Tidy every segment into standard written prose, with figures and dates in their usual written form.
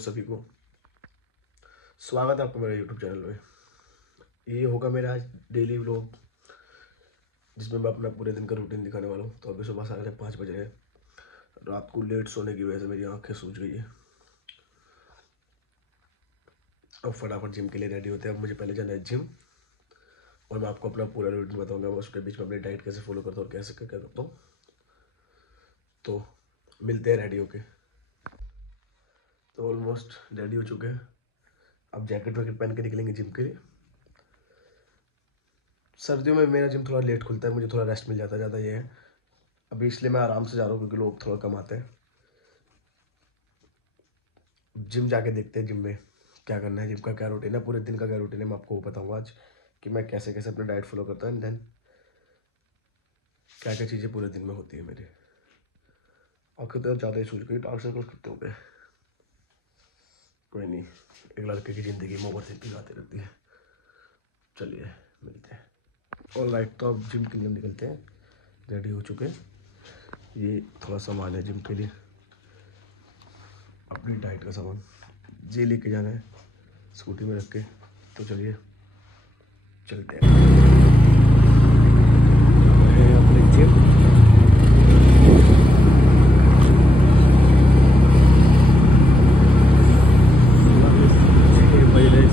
सभी को स्वागत है आपका मेरे यूट्यूब चैनल में। ये होगा मेरा आज डेली व्लॉग जिसमें मैं अपना पूरे दिन का रूटीन दिखाने वाला हूँ। तो अभी सुबह 5:30 बज रहे हैं। रात को लेट सोने की वजह से मेरी आंखें सूज गई है। अब फटाफट जिम के लिए रेडी होते हैं। अब मुझे पहले जाना है जिम और मैं आपको अपना पूरा रूटीन बताऊँगा। मैं उसके बीच में अपनी डाइट कैसे फॉलो करता हूँ और कैसे क्या करता हूँ। तो मिलते हैं रेडी होके। तो ऑलमोस्ट रेडी हो चुके हैं। अब जैकेट वैकेट पहन के निकलेंगे जिम के लिए। सर्दियों में मेरा जिम थोड़ा लेट खुलता है, मुझे थोड़ा रेस्ट मिल जाता है। ज़्यादा ये है अभी, इसलिए मैं आराम से जा रहा हूँ क्योंकि लोग थोड़ा कम आते हैं। जिम जाके देखते हैं जिम में क्या करना है, जिम का क्या रूटीन है, पूरे दिन का क्या रूटीन है। मैं आपको बताऊँगा आज कि मैं कैसे कैसे अपना डाइट फॉलो करता हूँ एंड देन क्या क्या चीज़ें पूरे दिन में होती है मेरी। आखिर तो ज़्यादा ही सूझ गई, डार्क सर्कल कितने हो गए। कोई नहीं, एक लड़के की ज़िंदगी में ओवर थिंकिंग आती रहती है। चलिए मिलते हैं। ऑलराइट, तो अब जिम के लिए हम निकलते हैं। रेडी हो चुके हैं। ये थोड़ा सामान है जिम के लिए, अपनी डाइट का सामान ये लेके जाना है स्कूटी में रख के। तो चलिए चलते हैं अपने जिम।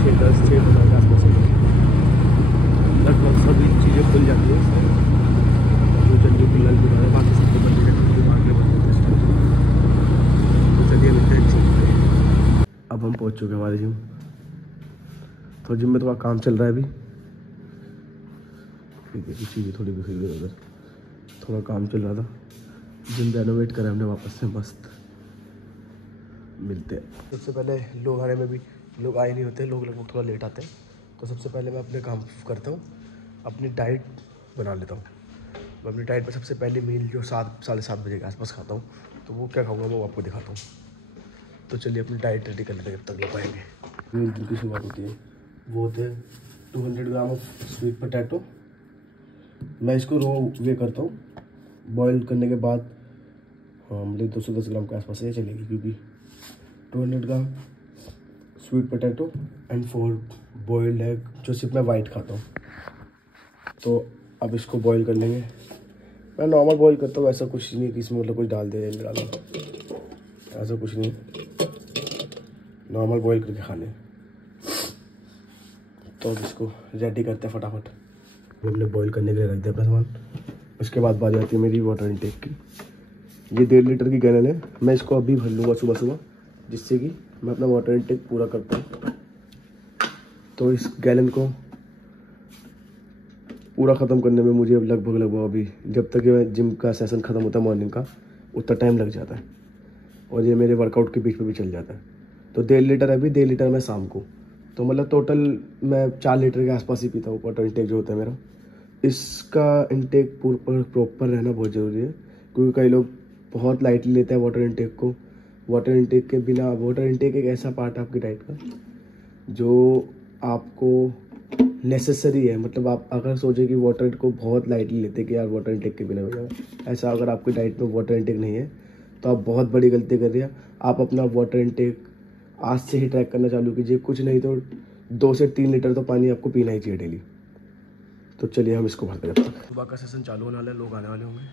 6:10 के आसपास लगभग सभी चीज़ें खुल जाती है। जो जल्दी फिलहाल बना है, बाकी सबको बंद तो चलिए मिलते हैं। अब हम पहुंच चुके हैं हमारे जिम। तो जिम में थोड़ा काम चल रहा है अभी। चीज़ें थोड़ी बिखर गई उधर, थोड़ा काम चल रहा था। जिम रेनोवेट करा हमने वापस से मस्त। मिलते हैं। सबसे पहले लोग आने में भी लोग आए नहीं होते, लोग लगभग थोड़ा लेट आते हैं। तो सबसे पहले मैं अपने काम करता हूँ, अपनी डाइट बना लेता हूँ। मैं अपनी डाइट में सबसे पहले मील जो 7-7:30 बजे के आसपास खाता हूँ, तो वो क्या खाऊंगा वो आपको दिखाता हूँ। तो चलिए अपनी डाइट रेडी कर लेते हैं जब तक लोग आएंगे। मील की शुरुआत होती है, वो होते हैं 200 ग्राम ऑफ स्वीट पोटैटो। मैं इसको रो वे करता हूँ, बॉयल करने के बाद मुझे 210 ग्राम के आसपास ये चलेगी, क्योंकि 200 gram sweet potato and 4 boiled egg, जो सिर्फ मैं वाइट खाता हूँ। तो अब इसको बॉईल कर लेंगे। मैं नॉर्मल बॉईल करता हूँ, ऐसा कुछ नहीं कि इसमें मतलब कुछ डाल दे डाला, ऐसा कुछ नहीं। नॉर्मल बॉईल करके खाने। तो अब इसको रेडी करते हैं फटाफट। हमने बॉईल करने के लिए रख दिया अपना सामान। उसके बाद बारी आती है मेरी वाटर इनटेक की। ये 1.5 लीटर की गैलन है। मैं इसको अभी भर लूँगा सुबह सुबह, जिससे कि मैं अपना वाटर इनटेक पूरा कर पाऊँ। तो इस गैलन को पूरा ख़त्म करने में मुझे लगभग अभी, जब तक ये जिम का सेशन ख़त्म होता है मॉर्निंग का, उतना टाइम लग जाता है। और ये मेरे वर्कआउट के बीच में भी चल जाता है। तो 1.5 लीटर अभी, 1.5 लीटर मैं शाम को, तो मतलब टोटल मैं 4 लीटर के आसपास ही पीता हूँ वाटर इनटेक जो होता है मेरा। इसका इनटेक प्रॉपर रहना बहुत ज़रूरी है, क्योंकि कई लोग बहुत लाइटली लेते हैं वाटर इनटेक को। वाटर इनटेक के बिना, वाटर इनटेक एक ऐसा पार्ट है आपकी डाइट का जो आपको नेसेसरी है। मतलब आप अगर सोचे कि वाटर को बहुत लाइटली लेते कि यार वाटर इनटेक के बिना हो जाएगा, ऐसा अगर आपकी डाइट में वाटर इनटेक नहीं है तो आप बहुत बड़ी गलती कर रही है। आप अपना वाटर इनटेक आज से ही ट्रैक करना चालू कीजिए। कुछ नहीं तो 2 से 3 लीटर तो पानी आपको पीना ही चाहिए डेली। तो चलिए हम इसको भरते रहते हैं। सुबह का सेशन चालू होने वाला है, लोग आने वाले होंगे,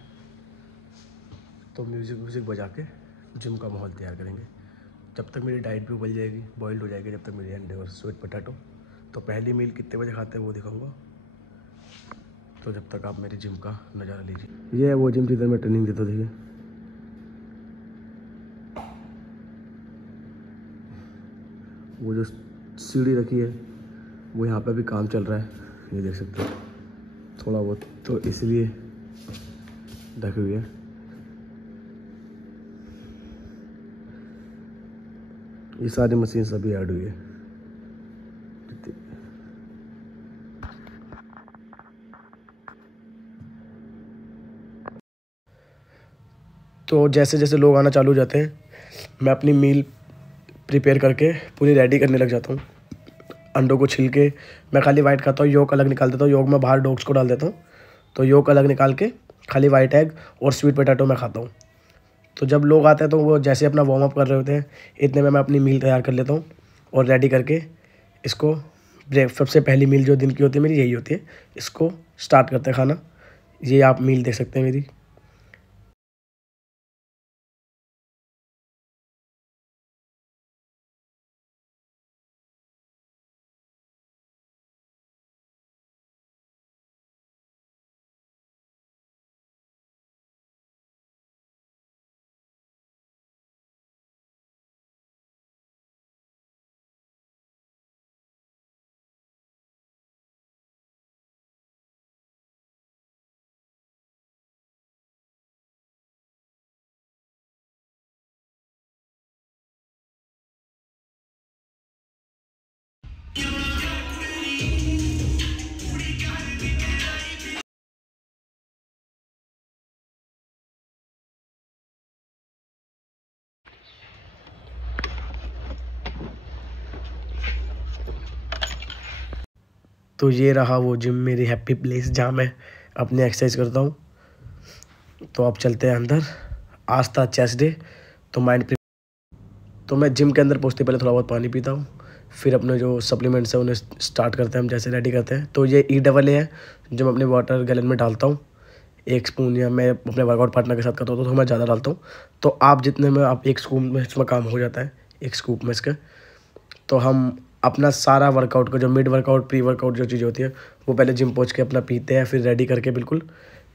तो म्यूज़िक बजा के जिम का माहौल तैयार करेंगे। जब तक मेरी डाइट भी उबल जाएगी, बॉइल्ड हो जाएगी, जब तक मेरी अंडे और स्वीट पोटैटो। तो पहली मील कितने बजे खाते हैं वो दिखाऊंगा। तो जब तक आप मेरी जिम का नज़ारा लीजिए। ये है वो जिम जिधर मैं ट्रेनिंग देता था। वो जो सीढ़ी रखी है वो यहाँ पे भी काम चल रहा है, ये देख सकते हो थोड़ा बहुत, तो इसलिए ढकी हुई है। ये सारी मशीन सभी ऐड हुई है। तो जैसे जैसे लोग आना चालू हो जाते हैं, मैं अपनी मील प्रिपेयर करके पूरी रेडी करने लग जाता हूँ। अंडों को छिल के मैं खाली वाइट खाता हूँ, योग अलग निकाल देता हूँ। योग में बाहर डॉग्स को डाल देता हूँ, तो योग अलग निकाल के खाली वाइट एग और स्वीट पोटैटो मैं खाता हूँ। तो जब लोग आते हैं तो वो जैसे अपना वार्म अप कर रहे होते हैं, इतने में मैं अपनी मील तैयार कर लेता हूँ और रेडी करके इसको सबसे पहली मील जो दिन की होती है मेरी यही होती है। इसको स्टार्ट करते हैं खाना। ये आप मील देख सकते हैं मेरी। तो ये रहा वो जिम, मेरी हैप्पी प्लेस जहाँ मैं अपनी एक्सरसाइज करता हूँ। तो अब चलते हैं अंदर। आज था चेस्ट डे, तो तो मैं जिम के अंदर पहुँचते पहले थोड़ा बहुत पानी पीता हूँ, फिर अपने जो सप्लीमेंट्स हैं उन्हें स्टार्ट करते हैं हम, जैसे रेडी करते हैं। तो ये E AA है जो मैं अपने वाटर गैलन में डालता हूँ 1 स्पून, या मैं अपने वर्कआउट पार्टनर के साथ करता हूँ तो मैं ज़्यादा डालता हूँ। तो आप जितने में आप 1 स्कूप में इसमें काम हो जाता है, 1 स्कूप में इसके। तो हम अपना सारा वर्कआउट का जो मिड वर्कआउट प्री वर्कआउट जो चीज़ होती है वो पहले जिम पहुँच के अपना पीते हैं, फिर रेडी करके बिल्कुल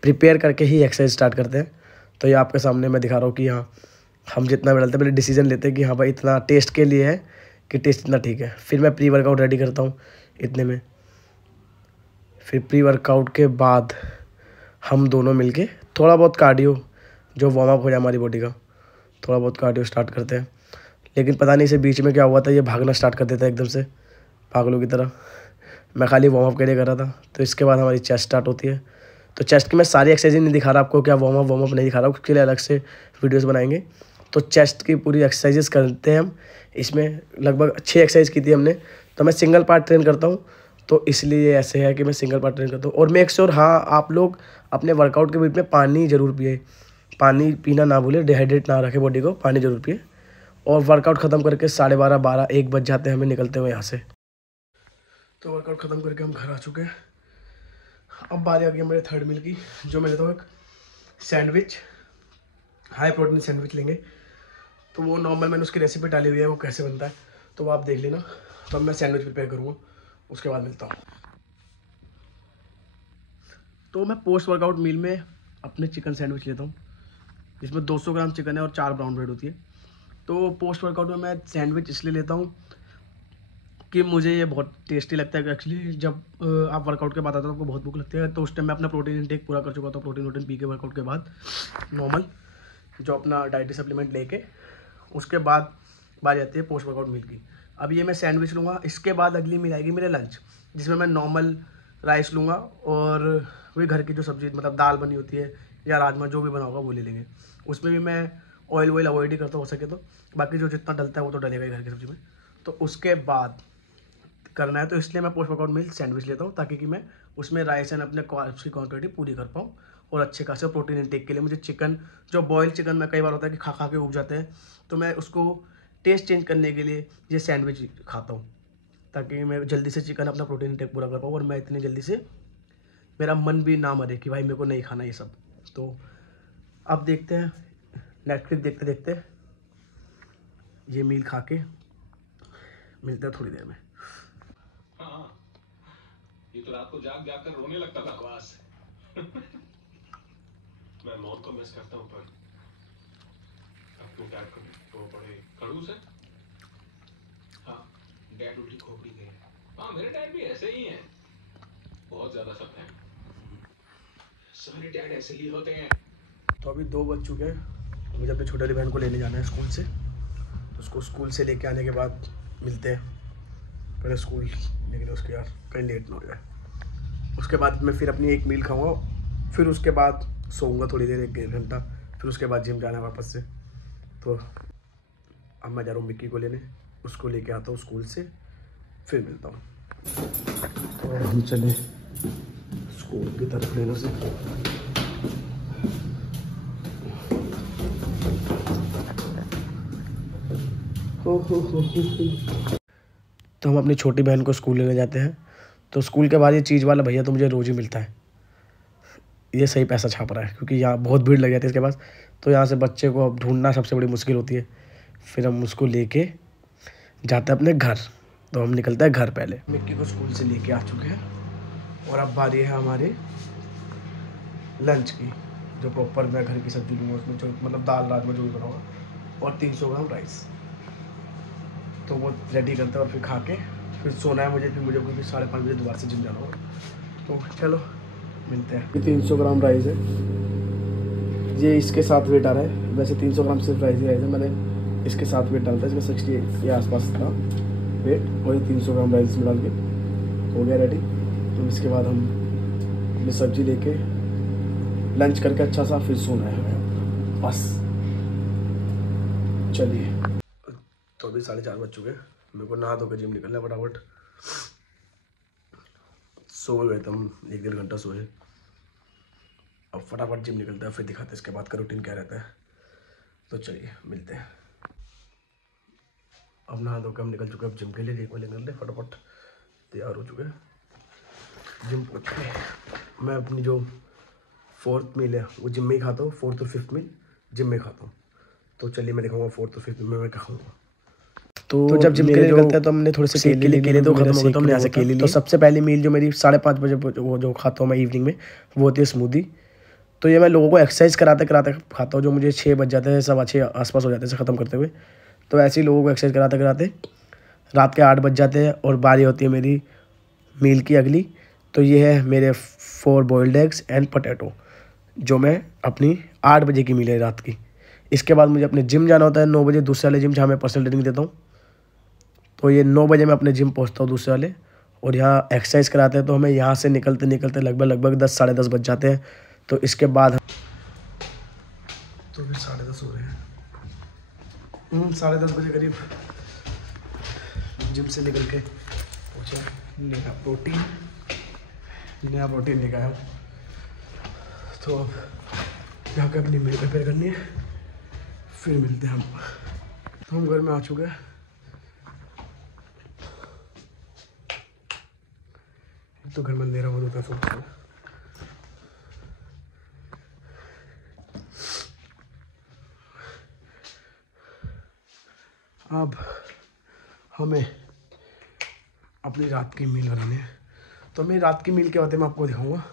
प्रिपेयर करके ही एक्सरसाइज स्टार्ट करते हैं। तो ये आपके सामने मैं दिखा रहा हूँ कि हाँ हम जितना भी डालते हैं पहले डिसीजन लेते हैं कि हाँ भाई इतना टेस्ट के लिए है कि टेस्ट इतना ठीक है। फिर मैं प्री वर्कआउट रेडी करता हूँ इतने में। फिर प्री वर्कआउट के बाद हम दोनों मिलके थोड़ा बहुत कार्डियो जो वार्म अप हो जाए हमारी बॉडी का, थोड़ा बहुत कार्डियो स्टार्ट करते हैं। लेकिन पता नहीं इसे बीच में क्या हुआ था, ये भागना स्टार्ट कर देता है एकदम से पागलों की तरह। मैं खाली वार्म अप के लिए कर रहा था। तो इसके बाद हमारी चेस्ट स्टार्ट होती है। तो चेस्ट की मैं सारी एक्सरसाइज नहीं दिखा रहा आपको, क्या वार्म अप नहीं दिखा रहा, उसके लिए अलग से वीडियोस बनाएंगे। तो चेस्ट की पूरी एक्सरसाइजेस करते हैं हम। इसमें लगभग 6 एक्सरसाइज की थी हमने। तो मैं सिंगल पार्ट ट्रेन करता हूँ, तो इसलिए ऐसे है कि मैं सिंगल पार्ट ट्रेन करता हूँ। और मेक श्योर हाँ आप लोग अपने वर्कआउट के बीच में पानी ज़रूर पिए, पानी पीना ना भूले, डिहाइड्रेट ना रखे बॉडी को, पानी ज़रूर पिए। और वर्कआउट ख़त्म करके 12:30 12 1 बज जाते हैं हमें निकलते हुए यहाँ से। तो वर्कआउट ख़त्म करके हम घर आ चुके हैं। अब बारी आ गई मेरे थर्ड मील की, जो मैं लेता हूँ एक सैंडविच, हाई प्रोटीन सैंडविच लेंगे। तो वो नॉर्मल मैंने उसकी रेसिपी डाली हुई है, वो कैसे बनता है तो वो आप देख लेना। तो अब मैं सैंडविच प्रिपेयर करूँगा, उसके बाद मिलता हूँ। तो मैं पोस्ट वर्कआउट मील में अपने चिकन सैंडविच लेता हूँ, जिसमें 200 ग्राम चिकन है और 4 ब्राउन ब्रेड होती है। तो पोस्ट वर्कआउट में मैं सैंडविच इसलिए लेता हूँ कि मुझे ये बहुत टेस्टी लगता है। एक्चुअली जब आप वर्कआउट के बाद आते हो आपको बहुत भूख लगती है, तो उस टाइम मैं अपना प्रोटीन इंटेक पूरा कर चुका था। प्रोटीन पी के वर्कआउट के बाद नॉर्मल जो अपना डाइटरी सप्लीमेंट लेके उसके बाद बारी आती है पोस्ट वर्कआउट मील की। अब ये मैं सैंडविच लूँगा, इसके बाद अगली मील आएगी मेरे लंच, जिसमें मैं नॉर्मल राइस लूँगा और वही घर की जो सब्ज़ी मतलब दाल बनी होती है या राजमा जो भी बना होगा वो ले लेंगे। उसमें भी मैं ऑयल अवॉइड ही करता हो सके तो, बाकी जो जितना डलता है वो तो डलेगा ही घर की सब्ज़ी में। तो उसके बाद करना है, तो इसलिए मैं पोस्ट वर्कआउट मील सैंडविच लेता हूँ, ताकि कि मैं उसमें राइस एंड अपने कार्ब्स की क्वांटिटी पूरी कर पाऊँ। और अच्छे खासे प्रोटीन इंटेक के लिए मुझे चिकन, जो बॉयल चिकन में कई बार होता है कि खा के उग जाते हैं, तो मैं उसको टेस्ट चेंज करने के लिए ये सैंडविच खाता हूँ, ताकि मैं जल्दी से चिकन अपना प्रोटीन इंटेक पूरा कर पाऊँ और मैं इतनी जल्दी से मेरा मन भी ना मरे कि भाई मेरे को नहीं खाना ये सब। तो अब देखते हैं, नेटफ्लिक्स देखते देखते ये मील खा के मिलते हैं थोड़ी देर में। ये तो रात को जाग जाग कर रोने लगता था। बकवास। मैं मौत को मिस करता हूँ, पर अपने डैड को तो बड़े खड़ूस है। हाँ, डैड उल्टी खोपड़ी गए। हाँ, मेरे डैड भी ऐसे ही हैं, बहुत ज्यादा सब हैं। सारे डैड ऐसे ही होते हैं। तो अभी 2 बज चुके हैं, मुझे अपनी छोटी वाली बहन को लेने जाना है स्कूल से। तो उसको स्कूल से लेके आने के बाद मिलते हैं, पहले स्कूल लेकिन उसके यार कहीं लेट ना हो जाए। उसके बाद मैं फिर अपनी एक मील खाऊंगा, फिर उसके बाद सोऊंगा थोड़ी देर 1 घंटा, फिर उसके बाद जिम जाना है वापस से। तो अब मैं जा रहा हूँ मिक्की को लेने, उसको लेके आता हूँ स्कूल से, फिर मिलता हूँ। तो हम चले स्कूल की तरफ लेने से। तो हम अपनी छोटी बहन को स्कूल लेने जाते हैं, तो स्कूल के बाद ये चीज़ वाला भैया तो मुझे रोज़ ही मिलता है। ये सही पैसा छाप रहा है, क्योंकि यहाँ बहुत भीड़ लग जाती है इसके पास। तो यहाँ से बच्चे को अब ढूंढना सबसे बड़ी मुश्किल होती है। फिर हम उसको लेके जाते हैं अपने घर। तो हम निकलते हैं घर पहले। मिक्की को स्कूल से लेके आ चुके हैं और अब बारी है हमारे लंच की, जो प्रॉपर मैं घर की सब्जी लूँगा, उसमें जो मतलब दाल रात में जो भी बनाऊँगा, और 300 ग्राम राइस। तो वो रेडी करते हैं और फिर खा के फिर सोना है मुझे। फिर मुझे क्योंकि 5:30 बजे दोबारा से जिम जाना होगा। तो चलो मिलते हैं। ये 300 ग्राम राइस है, ये इसके साथ वेट आ रहा है। वैसे 300 ग्राम सिर्फ राइस ही है, मैंने इसके साथ वेट डालता है। इसका 60 के आसपास था वेट, और ये 300 ग्राम राइस में डाल के हो गया रेडी। तो इसके बाद हम अपनी सब्जी लेके लंच करके अच्छा सा फिर सोना है बस। चलिए, तो अभी 4:30 बज चुके हैं। मेरे को नहा धो के जिम निकलना है फटाफट। सो गए थे हम, 1-1.5 घंटा सोए। अब फटाफट जिम निकलते हैं, फिर दिखाते हैं इसके बाद का रूटीन क्या रहता है। तो चलिए मिलते हैं। अब नहा धो के हम निकल चुके हैं अब जिम के लिए। एक बजे निकलते फटाफट तैयार हो चुके हैं, जिम पहुँच चुके। मैं अपनी जो 4th मील है वो जिम में ही खाता हूँ, 4th और 5th मील जिम में खाता हूँ। तो चलिए मैं दिखाऊंगा 4th और 5th में मैं क्या खाऊंगा। तो जब जिम के लिए निकलते हैं तो हमने थोड़े से केले तो खत्म हो गए, तो हमने यहाँ से केले लिए। तो सबसे पहली मील जो मेरी 5:30 बजे वो जो खाता हूँ मैं इवनिंग में, वो होती है स्मूदी। तो ये मैं लोगों को एक्सरसाइज कराते कराते खाता हूँ, जो मुझे 6 बज जाते हैं, 6:15 आसपास हो जाते हैं ख़त्म करते हुए। तो ऐसे ही लोगों को एक्सरसाइज कराते कराते रात के 8 बज जाते हैं और बारी होती है मेरी मील की अगली। तो ये है मेरे 4 बॉइल्ड एग्स एंड पोटैटो, जो मैं अपनी 8 बजे की मील है रात की। इसके बाद मुझे अपने जिम जाना होता है 9 बजे, दूसरे वाले जिम जहाँ मैं पर्सनल ट्रेनिंग देता हूँ। तो ये 9 बजे मैं अपने जिम पहुँचता हूँ दूसरे वाले, और यहाँ एक्सरसाइज कराते हैं। तो हमें यहाँ से निकलते निकलते लगभग 10 साढ़े 10 बज जाते हैं। तो इसके बाद तो फिर 10:30 हो रहे हैं। 10:30 बजे करीब जिम से निकल के पहुँचे नया प्रोटीन लेकर आया। तो अब यहाँ के अपनी मील प्रिपेयर करनी है, फिर मिलते हैं हम। तो हम घर में आ चुके हैं। तो घर में अंधेरा बहुत होता है सुबह। अब हमें अपनी रात की मील बनानी है। तो मेरी रात की मील क्या होती है मैं आपको दिखाऊंगा।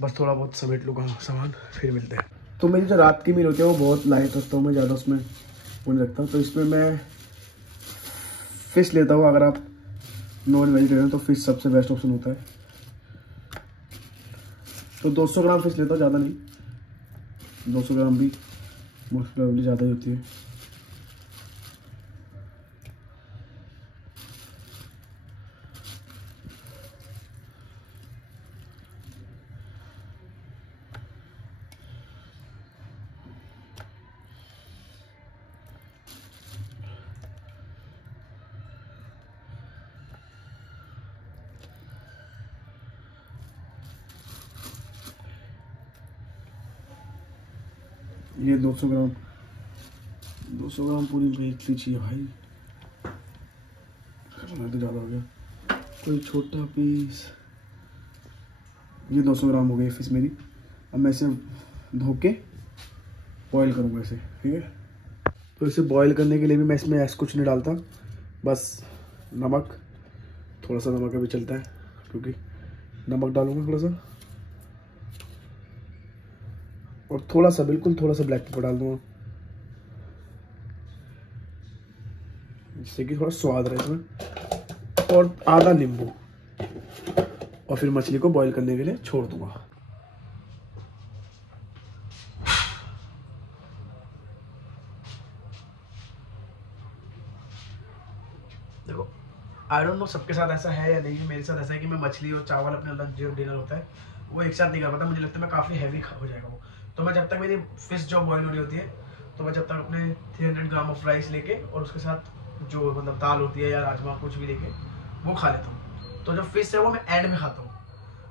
बस थोड़ा बहुत समेट लूँगा सामान, फिर मिलते हैं। तो मेरी जो रात की मील होती है वो बहुत लाइट रखता हूँ मैं, ज़्यादा उसमें वो नहीं रखता। तो इसमें मैं फ़िश लेता हूँ। अगर आप नॉन वेजिटेरियन तो फ़िश सबसे बेस्ट ऑप्शन होता है। तो 200 ग्राम फ़िश लेता हूँ, ज़्यादा नहीं। 200 ग्राम भी मोस्ट प्रोबेबली ज़्यादा ही होती है। ये 200 ग्राम पूरी बेच लीजिए भाई, तो ज़्यादा हो गया। कोई छोटा पीस। ये 200 ग्राम हो गई फिश मेरी। अब मैं इसे धो के बॉईल करूँगा इसे, ठीक है। तो इसे बॉईल करने के लिए भी मैं इसमें ऐसा कुछ नहीं डालता, बस नमक, थोड़ा सा नमक अभी चलता है क्योंकि नमक डालूंगा थोड़ा सा, और थोड़ा सा बिल्कुल थोड़ा सा ब्लैक पेपर डाल दूँगा, जिससे कि थोड़ा स्वाद रहे इसमें, और आधा नींबू, और फिर मछली को बॉईल करने के लिए छोड़ दूंगा। देखो आई डोंट नो सबके साथ ऐसा है या नहीं, मेरे साथ ऐसा है कि मैं मछली और चावल अपने लंच जो डिनर होता है वो एक साथ नहीं कर पाता। मुझे लगता है मैं काफ़ी हैवी हो जाएगा वो। तो मैं जब तक मेरी फिश जो बॉईल हो रही होती है, तो मैं जब तक अपने 300 ग्राम ऑफ राइस लेके और उसके साथ जो मतलब दाल होती है या राजमा कुछ भी लेके वो खा लेता हूँ। तो जो फिश है वो मैं एंड में खाता हूँ,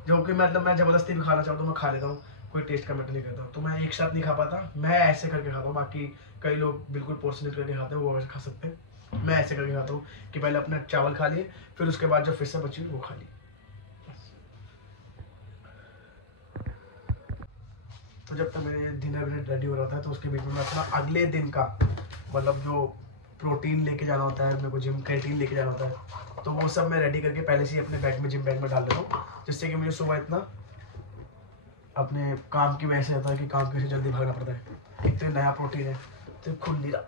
जो कि मतलब मैं ज़बरदस्ती भी खाना चाहता हूँ मैं खा लेता हूँ। कोई टेस्ट का मैटर नहीं करता। तो मैं एक साथ नहीं खा पाता, मैं ऐसे करके खाता हूँ। बाकी कई लोग बिल्कुल पोर्शनेट करके खाते हैं, वो वैसे खा सकते हैं। मैं ऐसे करके खाता हूँ कि पहले अपना चावल खा लिए, फिर उसके बाद जो फिश से बची हुई वो खा ली। तो जब तक मेरे डिनर रेडी हो रहा था, तो उसके बीच में मैं अपना अगले दिन का मतलब जो प्रोटीन लेके जाना होता है मेरे को, जिम कैंटीन लेके जाना होता है, तो वो सब मैं रेडी करके पहले से ही अपने बैग में, जिम बैग में डाल देता हूँ, जिससे कि मुझे सुबह इतना अपने काम की वजह से होता है कि काम की वजह से जल्दी भागना पड़ता है। एक तो नया प्रोटीन है तो खुल नहीं रहा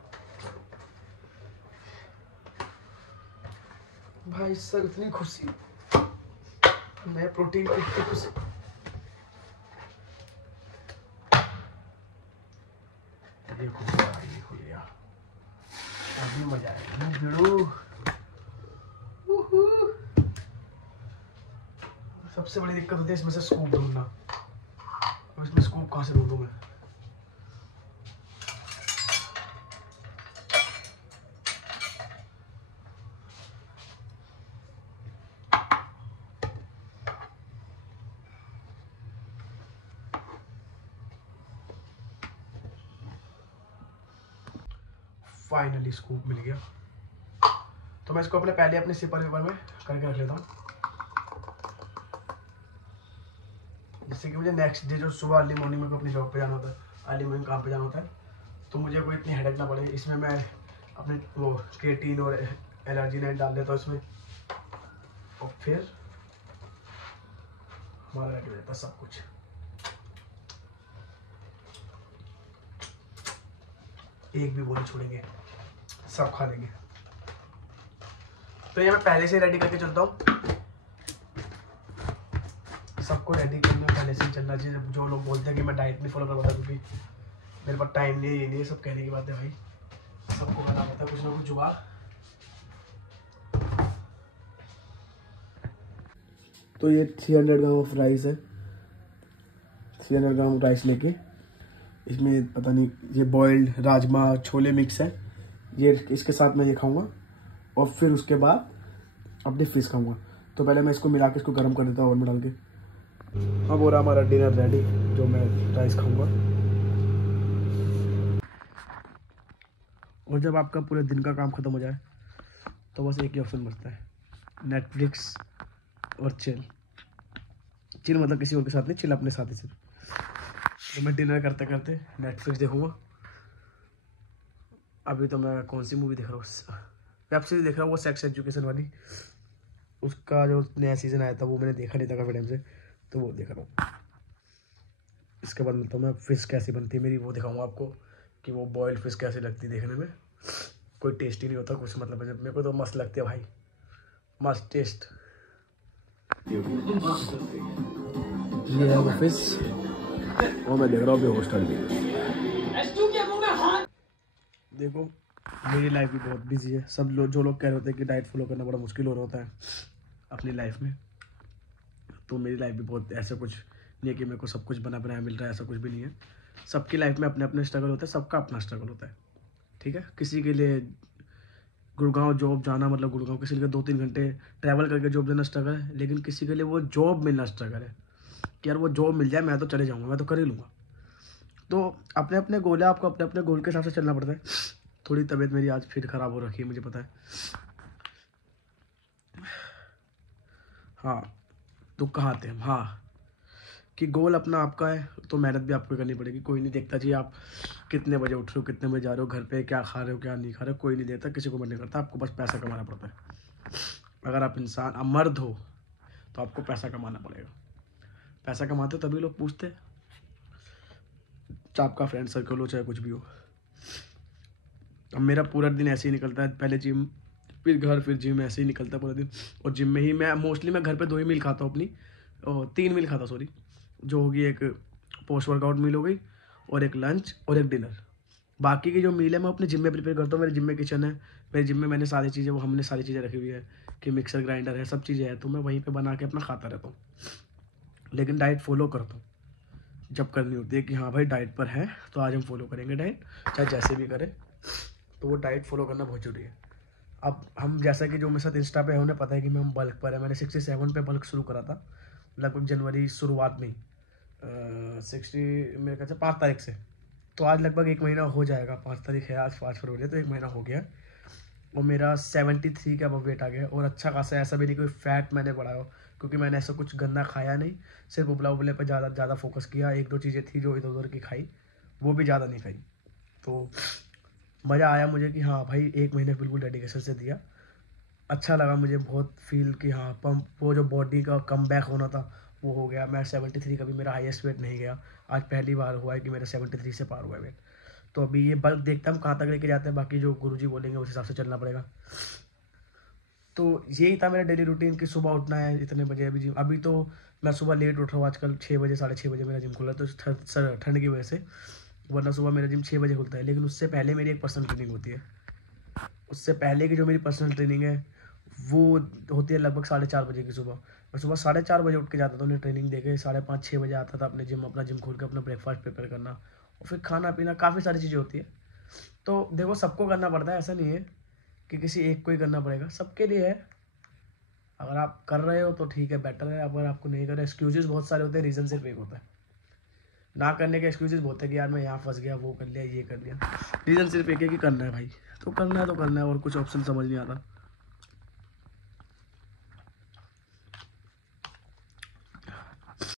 भाई सर, इतनी खुशी नए प्रोटीन की, इतनी खुशी। ये खुल गया, अभी मजा आएगा। सबसे बड़ी दिक्कत होती है इसमें से स्कूप ढूंढना। तो इसमें स्कूप कहाँ से ढूंढूं मैं? फाइनली स्कूप मिल गया। तो मैं इसको पहले अपने सिपर वेपर में करके रख लेता हूँ, जिससे कि मुझे नेक्स्ट डे जो सुबह अर्ली मॉर्निंग में को अपनी जॉब पे जाना होता है, अर्ली मॉर्निंग काम पे जाना होता है, तो मुझे कोई इतनी हेडेक ना पड़े। इसमें मैं अपने वो केटीन और एलर्जी नाइट डाल देता हूँ इसमें, और फिर हमारा रेडी हो जाता है सब कुछ। एक भी बोली छोड़ेंगे, सब खा लेंगे। तो ये मैं पहले से रेडी करके चलता हूँ, सबको रेडी करना पहले से ही चलना चाहिए। जो लोग बोलते हैं कि मैं डाइट नहीं फॉलो कर पाता क्योंकि मेरे पास टाइम नहीं है, ये नहीं, सब कहने की बात है भाई, सबको करना पड़ता है कुछ ना कुछ जुगाड़। तो ये 300 ग्राम ऑफ राइस है, 300 ग्राम राइस लेके इसमें पता नहीं ये बॉइल्ड राजमा छोले मिक्स है, ये इसके साथ मैं ये खाऊंगा और फिर उसके बाद अपनी फिश खाऊंगा। तो पहले मैं इसको मिला के इसको गर्म कर देता हूँ ओवन में डाल के। अब हो रहा हमारा डिनर रेडी, जो मैं राइस खाऊंगा। और जब आपका पूरे दिन का काम खत्म हो जाए तो बस एक ही ऑप्शन बचता है, नेटफ्लिक्स और चिल। चिल मतलब किसी और के साथ नहीं, चिल अपने साथ ही सिर्फ। तो मैं डिनर करते करते नेटफ्लिक्स देखूंगा। अभी तो मैं कौन सी मूवी देख रहा हूँ, वेब सीरीज देख रहा हूँ, वो सेक्स एजुकेशन वाली। उसका जो नया सीज़न आया था वो मैंने देखा नहीं था काफ़ी टाइम से, तो वो देख रहा हूँ। इसके बाद मतलब मैं फ़िश कैसी बनती है मेरी वो दिखाऊंगा आपको, कि वो बॉइल्ड फ़िश कैसी लगती है देखने में। कोई टेस्टी नहीं होता कुछ, मतलब मेरे को तो मस्त लगती है भाई, मस्त टेस्ट। ये है वो फिश और मैं देख रहा हूँ हॉस्टल में। देखो मेरी लाइफ भी बहुत बिजी है। सब लोग जो लोग कह रहे होते हैं कि डाइट फॉलो करना बड़ा मुश्किल हो रहा होता है अपनी लाइफ में, तो मेरी लाइफ भी बहुत, ऐसा कुछ नहीं है कि मेरे को सब कुछ बना बनाया मिल रहा है, ऐसा कुछ भी नहीं है। सबकी लाइफ में अपने अपने स्ट्रगल होता है, सबका अपना स्ट्रगल होता है, ठीक है। किसी के लिए गुड़गांव जॉब जाना मतलब गुड़गांव, किसी के लिए 2-3 घंटे ट्रैवल करके जॉब देना स्ट्रगल है, लेकिन किसी के लिए वो जॉब मिलना स्ट्रगल है कि यार वो जॉब मिल जाए मैं तो चले जाऊँगा, मैं तो कर ही लूँगा। तो अपने अपने गोल है, आपको अपने अपने गोल के हिसाब से चलना पड़ता है। थोड़ी तबीयत मेरी आज फिर ख़राब हो रखी है, मुझे पता है। हाँ तो कहाँ थे हम, हाँ कि गोल अपना आपका है तो मेहनत भी आपको करनी पड़ेगी। कोई नहीं देखता जी आप कितने बजे उठ रहे हो, कितने बजे जा रहे हो, घर पे क्या खा रहे हो क्या नहीं खा रहे हो, कोई नहीं देखता, किसी को मन नहीं करता। आपको बस पैसा कमाना पड़ता है। अगर आप इंसान मर्द हो तो आपको पैसा कमाना पड़ेगा। पैसा कमाते हो तभी लोग पूछते हैं, चाहे आपका फ्रेंड सर्कल हो चाहे कुछ भी हो। अब मेरा पूरा दिन ऐसे ही निकलता है, पहले जिम फिर घर फिर जिम, ऐसे ही निकलता है पूरा दिन। और जिम में ही मैं मोस्टली मैं घर पे 2 ही मील खाता हूँ अपनी, 3 मील खाता सॉरी, जो होगी एक पोस्ट वर्कआउट मील हो गई और एक लंच और एक डिनर। बाकी की जो मील है मैं अपने जिम में प्रिपेयर करता हूँ। मेरे जिम में किचन है, मेरे जिम में मैंने सारी चीज़ें, वो हमने सारी चीज़ें रखी हुई है कि मिक्सर ग्राइंडर है, सब चीज़ें हैं, तो मैं वहीं पे बना के अपना खाता रहता हूँ। लेकिन डाइट फॉलो करता हूँ जब करनी होती है कि हाँ भाई डाइट पर है तो आज हम फॉलो करेंगे डाइट, चाहे जैसे भी करें, तो वो डाइट फॉलो करना बहुत जरूरी है। अब हम जैसा कि जो मेरे साथ इंस्टा पे है उन्हें पता है कि मैं हम बल्क पर है। मैंने 67 पे बल्क शुरू करा था लगभग जनवरी शुरुआत में ही। 60 मेरे ख्याल से 5 तारीख से। तो आज लगभग 1 महीना हो जाएगा, 5 तारीख है आज, 5 फरवरी, तो 1 महीना हो गया। और मेरा 73 का वेट आ गया, और अच्छा खासा, ऐसा भी नहीं कोई फैट मैंने बढ़ाया हो, क्योंकि मैंने ऐसा कुछ गंदा खाया नहीं, सिर्फ उबला उबले पर ज़्यादा फोकस किया। 1-2 चीज़ें थी जो इधर उधर की खाई, वो भी ज़्यादा नहीं खाई। तो मज़ा आया मुझे कि हाँ भाई 1 महीने बिल्कुल डेडिकेशन से दिया। अच्छा लगा मुझे बहुत फील कि हाँ पंप, वो जो बॉडी का कम बैक होना था वो हो गया। मैं 73 कभी मेरा हाईएस्ट वेट नहीं गया, आज पहली बार हुआ है कि मेरा 73 से पार हुआ है वेट। तो अभी ये बल्क देखता हम कहाँ तक लेके जाते हैं, बाकी जो गुरुजी बोलेंगे उस हिसाब से चलना पड़ेगा। तो यही था मेरा डेली रूटीन कि सुबह उठना है इतने बजे। अभी तो मैं सुबह लेट उठ रहा हूँ आजकल, 6 बजे 6:30 बजे मेरा जिम खुला है, तो ठंड की वजह से, वरना सुबह मेरा जिम 6 बजे खुलता है। लेकिन उससे पहले मेरी एक पर्सनल ट्रेनिंग होती है, उससे पहले की जो मेरी पर्सनल ट्रेनिंग है वो होती है लगभग 4:30 बजे की सुबह। मैं सुबह 4:30 बजे उठ के जाता था, उन्हें ट्रेनिंग देके 5:30-6 बजे आता था अपना जिम खोल के अपना ब्रेकफास्ट प्रिपेयर करना, और फिर खाना पीना, काफ़ी सारी चीज़ें होती है। तो देखो सबको करना पड़ता है, ऐसा नहीं है कि किसी एक को ही करना पड़ेगा, सबके लिए है। अगर आप कर रहे हो तो ठीक है, बेटर है। अगर आपको नहीं कर रहे, एक्सक्यूजेस बहुत सारे होते हैं, रीज़न सिर्फ एक होता है। ना करने के एक्सक्यूजेस बहुत है कि यार मैं यहाँ फंस गया, वो कर लिया, ये कर लिया। रीज़न सिर्फ एक है कि करना है भाई, तो करना है तो करना है, और कुछ ऑप्शन समझ नहीं आता।